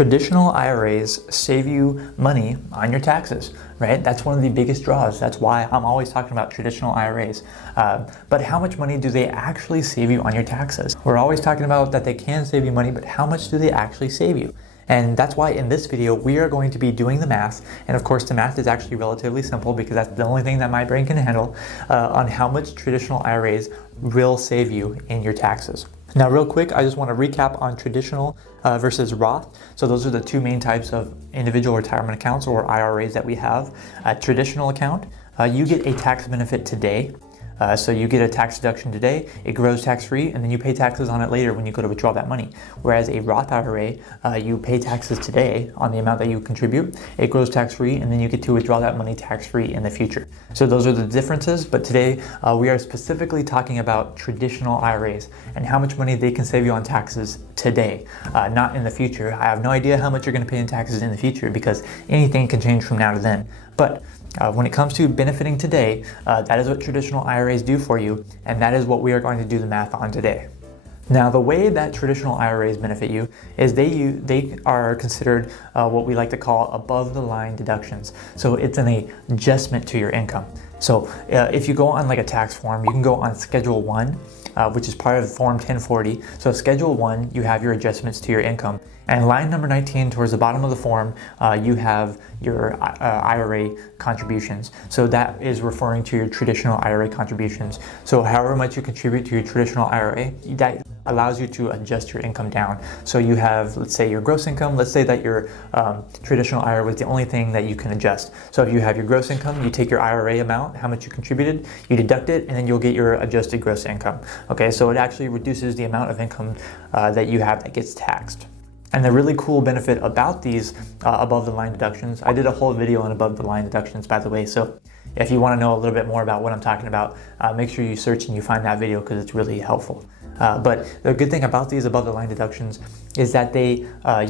Traditional IRAs save you money on your taxes, right? That's one of the biggest draws. That's why I'm always talking about traditional IRAs. But how much money do they actually save you on your taxes? We're always talking about that they can save you money, but how much do they actually save you? And that's why in this video, we are going to be doing the math. And of course, the math is actually relatively simple because that's the only thing that my brain can handle on how much traditional IRAs will save you in your taxes. Now, real quick, I just want to recap on traditional versus Roth. So those are the two main types of individual retirement accounts or IRAs that we have. A traditional account, you get a tax benefit today. So you get a tax deduction today, it grows tax-free, and then you pay taxes on it later when you go to withdraw that money. Whereas a Roth IRA, you pay taxes today on the amount that you contribute, it grows tax-free, and then you get to withdraw that money tax-free in the future. So those are the differences, but today we are specifically talking about traditional IRAs and how much money they can save you on taxes today, not in the future. I have no idea how much you're going to pay in taxes in the future because anything can change from now to then. But when it comes to benefiting today, that is what traditional IRAs do for you, and that is what we are going to do the math on today. Now, the way that traditional IRAs benefit you is they are considered what we like to call above the line deductions. So it's an adjustment to your income. So if you go on like a tax form, you can go on Schedule 1, which is part of Form 1040. So Schedule 1, you have your adjustments to your income. And line number 19, towards the bottom of the form, you have your IRA contributions. So that is referring to your traditional IRA contributions. So however much you contribute to your traditional IRA, that allows you to adjust your income down. So you have, let's say, your gross income. Let's say that your traditional IRA was the only thing that you can adjust. So if you have your gross income, you take your IRA amount, how much you contributed, you deduct it, and then you'll get your adjusted gross income. Okay, so it actually reduces the amount of income that you have that gets taxed. And the really cool benefit about these above the line deductions, I did a whole video on above the line deductions, by the way. So if you want to know a little bit more about what I'm talking about, make sure you search and you find that video because it's really helpful. But the good thing about these above the line deductions is that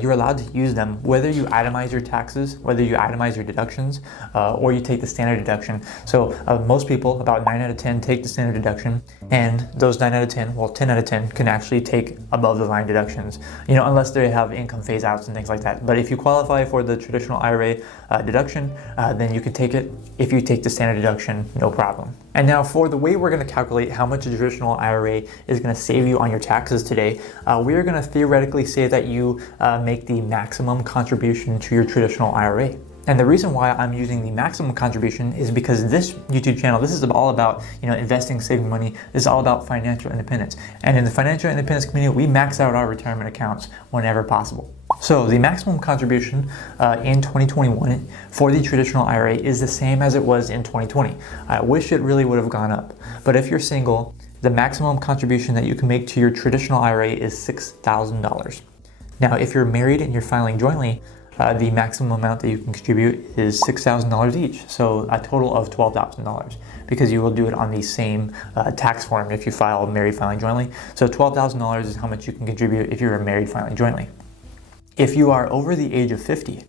you're allowed to use them whether you itemize your taxes, whether you itemize your deductions, or you take the standard deduction. So most people, about 9 out of 10, take the standard deduction, and those 9 out of 10, well, 10 out of 10 can actually take above the line deductions, unless they have income phase outs and things like that. But if you qualify for the traditional IRA deduction, then you can take it. If you take the standard deduction, no problem. And now for the way we're going to calculate how much a traditional IRA is going to save you on your taxes today, we are going to theoretically say that you make the maximum contribution to your traditional IRA. And the reason why I'm using the maximum contribution is because this YouTube channel, this is all about investing, saving money. This is all about financial independence. And in the financial independence community, we max out our retirement accounts whenever possible. So the maximum contribution in 2021 for the traditional IRA is the same as it was in 2020. I wish it really would have gone up. But if you're single, the maximum contribution that you can make to your traditional IRA is $6,000. Now, if you're married and you're filing jointly, the maximum amount that you can contribute is $6,000 each. So a total of $12,000 because you will do it on the same tax form if you file married filing jointly. So $12,000 is how much you can contribute if you're a married filing jointly. If you are over the age of 50,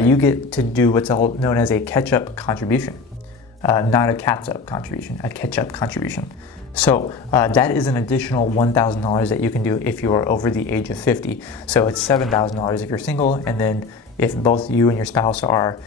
you get to do what's known as a catch-up contribution. Not a catch-up contribution, a catch-up contribution. So that is an additional $1,000 that you can do if you are over the age of 50. So it's $7,000 if you're single, and then if both you and your spouse are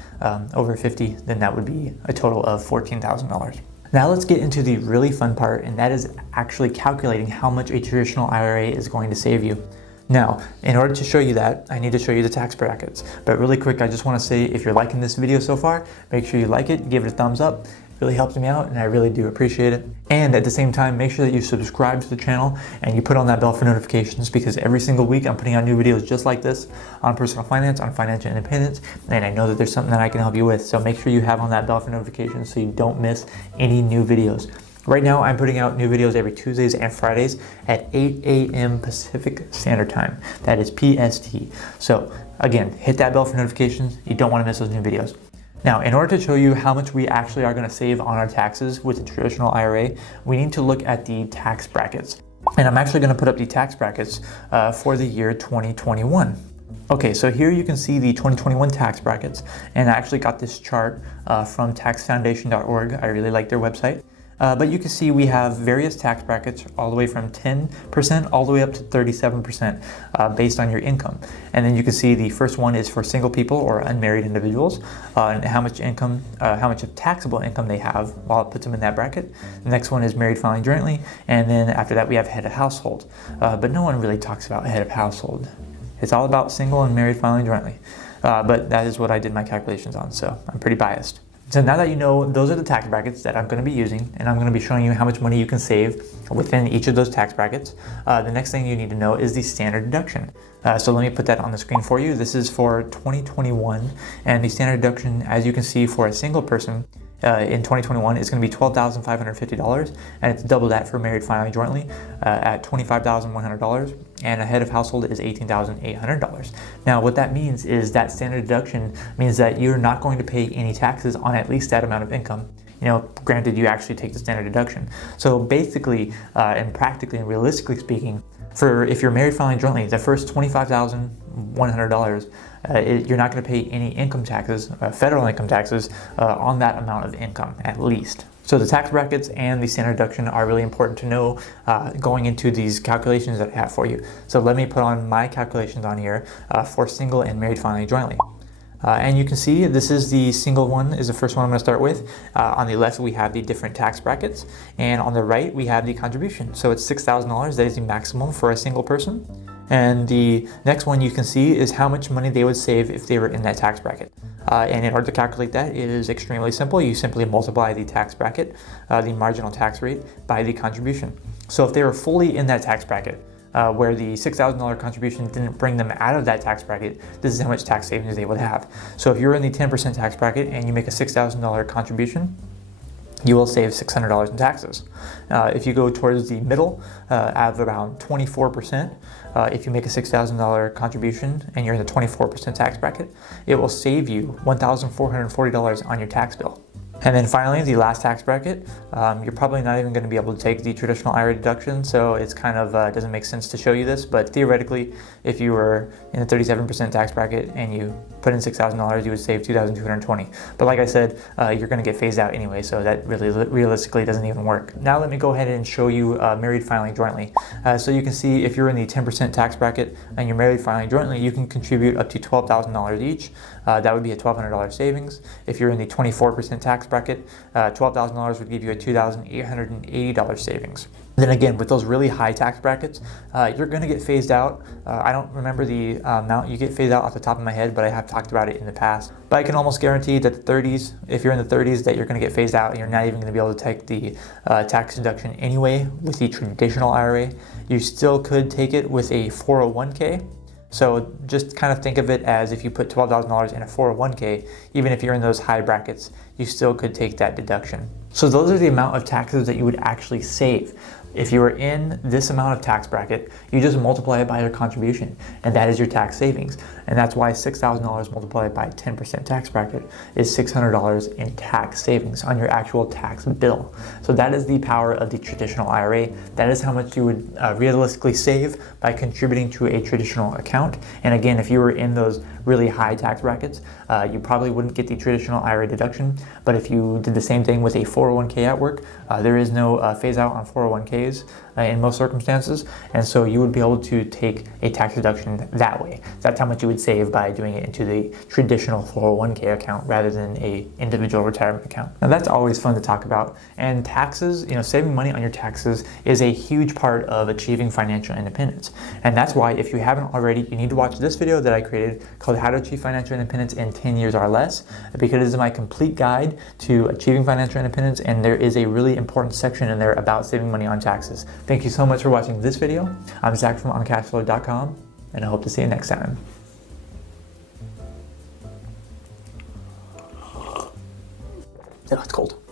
over 50, then that would be a total of $14,000. Now let's get into the really fun part, and that is actually calculating how much a traditional IRA is going to save you. Now, in order to show you that, I need to show you the tax brackets. But really quick, I just want to say if you're liking this video so far, make sure you like it, give it a thumbs up. It really helps me out, and I really do appreciate it. And at the same time, make sure that you subscribe to the channel and you put on that bell for notifications, because every single week I'm putting out new videos just like this on personal finance, on financial independence, and I know that there's something that I can help you with. So make sure you have on that bell for notifications so you don't miss any new videos. Right now, I'm putting out new videos every Tuesdays and Fridays at 8 a.m. Pacific Standard Time. That is PST. So again, hit that bell for notifications. You don't want to miss those new videos. Now, in order to show you how much we actually are going to save on our taxes with the traditional IRA, we need to look at the tax brackets. And I'm actually going to put up the tax brackets for the year 2021. Okay, so here you can see the 2021 tax brackets, and I actually got this chart from taxfoundation.org. I really like their website. But you can see we have various tax brackets all the way from 10% all the way up to 37% based on your income. And then you can see the first one is for single people or unmarried individuals and how much income, how much of taxable income they have while it puts them in that bracket. The next one is married filing jointly. And then after that we have head of household. But no one really talks about head of household. It's all about single and married filing jointly. But that is what I did my calculations on, so I'm pretty biased. So now that you know those are the tax brackets that I'm going to be using, and I'm going to be showing you how much money you can save within each of those tax brackets, the next thing you need to know is the standard deduction. So let me put that on the screen for you. This is for 2021, and the standard deduction, as you can see, for a single person in 2021 is going to be $12,550, and it's double that for married filing jointly at $25,100, and a head of household is $18,800. Now what that means is that standard deduction means that you're not going to pay any taxes on at least that amount of income. You know, granted you actually take the standard deduction. So basically and practically and realistically speaking, if you're married filing jointly, the first $25,100, you're not going to pay any income taxes, federal income taxes, on that amount of income, at least. So the tax brackets and the standard deduction are really important to know going into these calculations that I have for you. So let me put on my calculations on here for single and married filing jointly. And you can see this is the single one, is the first one I'm going to start with. On the left we have the different tax brackets, and on the right we have the contribution. So it's $6,000, that is the maximum for a single person. And the next one you can see is how much money they would save if they were in that tax bracket. And in order to calculate that, it is extremely simple. You simply multiply the tax bracket, the marginal tax rate, by the contribution. So if they were fully in that tax bracket, where the $6,000 contribution didn't bring them out of that tax bracket, this is how much tax savings they would have. So if you're in the 10% tax bracket and you make a $6,000 contribution, you will save $600 in taxes. If you go towards the middle, at around 24%, if you make a $6,000 contribution and you're in the 24% tax bracket, it will save you $1,440 on your tax bill. And then finally, the last tax bracket, you're probably not even going to be able to take the traditional IRA deduction, so it's kind of doesn't make sense to show you this, but theoretically, if you were in the 37% tax bracket and you put in $6,000, you would save $2,220. But like I said, you're going to get phased out anyway, so that really realistically doesn't even work. Now let me go ahead and show you married filing jointly. So you can see if you're in the 10% tax bracket and you're married filing jointly, you can contribute up to $12,000 each. That would be a $1,200 savings. If you're in the 24% tax bracket, $12,000 would give you a $2,880 savings. Then again, with those really high tax brackets, you're going to get phased out. I don't remember the amount you get phased out off the top of my head, but I have talked about it in the past. But I can almost guarantee that the 30s, if you're in the 30s, that you're going to get phased out and you're not even going to be able to take the tax deduction anyway with the traditional IRA. You still could take it with a 401k. So just kind of think of it as if you put $12,000 in a 401k, even if you're in those high brackets, you still could take that deduction. So those are the amount of taxes that you would actually save. If you were in this amount of tax bracket, you just multiply it by your contribution, and that is your tax savings. And that's why $6,000 multiplied by 10% tax bracket is $600 in tax savings on your actual tax bill. So that is the power of the traditional IRA. That is how much you would realistically save by contributing to a traditional account. And again, if you were in those really high tax brackets, you probably wouldn't get the traditional IRA deduction. But if you did the same thing with a 401k at work, there is no phase out on 401ks in most circumstances, and so you would be able to take a tax deduction that way. That's how much you would save by doing it into the traditional 401k account rather than a individual retirement account. Now that's always fun to talk about, and taxes, saving money on your taxes is a huge part of achieving financial independence. And that's why, if you haven't already, you need to watch this video that I created called How to Achieve Financial Independence in 10 Years or Less, because it is my complete guide to achieving financial independence, and there is a really important section in there about saving money on taxes. Thank you so much for watching this video. I'm Zach from OnCashflow.com, and I hope to see you next time. Oh, it's cold.